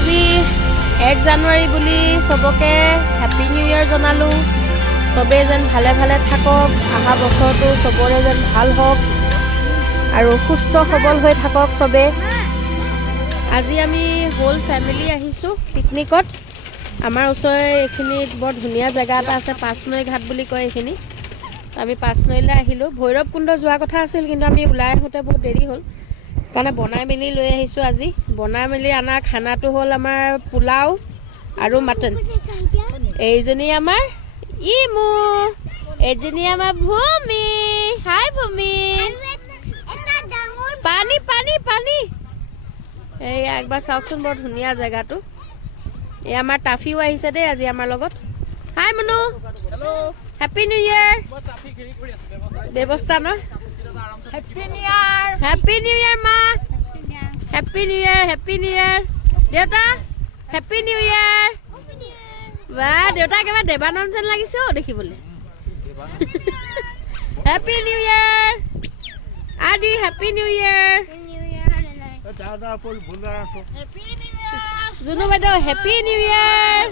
আজি 1 জানুৱাৰী বুলি সবকে হ্যাপি নিউ ইয়াৰ জনালো সবে যেন ভালে ভালে থাকক আহা বছৰটো সবৰে যেন ভাল হওক আৰু সুস্থ সবল হৈ থাকক সবে আজি আমি হোল ফ্যামিলি আহিছো পিকনিকত আমাৰ ওচৰে এখিনিত বৰ ধুনীয়া জায়গা এটা আছে পাঁচনৈ ঘাট বুলি কয় এখিনি আমি পাঁচনৈলৈ আহিলো ভৈৰৱ কুণ্ড যোৱা কথা আছিল কিন্তু আমি ওলাই আহোতে বহুত দেৰি হ'ল কাৰণে বনাই মেলি লৈ আহিছো আজি বনাই মেলি আনা খানাটো হ'ল আমাৰ পোলাও আৰু মটন এইজনী আমাৰ ইমু এইজনী আমাৰ ভূমি হাই ভূমি পানী পানী পানী এই একবাৰ চাওকচোন বৰ ধুনীয়া জায়গাটো এই আমাৰ টাফিও আহিছে দেই আজি আমাৰ লগত hi Manu hello happy new year ব্যৱস্থা ন হ্যাপি নিউ ইয়াৰ মা হ্যাপি নিউ ইয়াৰ দেউতা হ্যাপি নিউ ইয়াৰ বা দেউতা একেবাৰে দেৱানন্দ যেন লাগিছে দেখিবলৈ হ্যাপি নিউ ইয়াৰ আদি হ্যাপি নিউ ইয়াৰ জুনু বাইদেউ হ্যাপি নিউ ইয়াৰ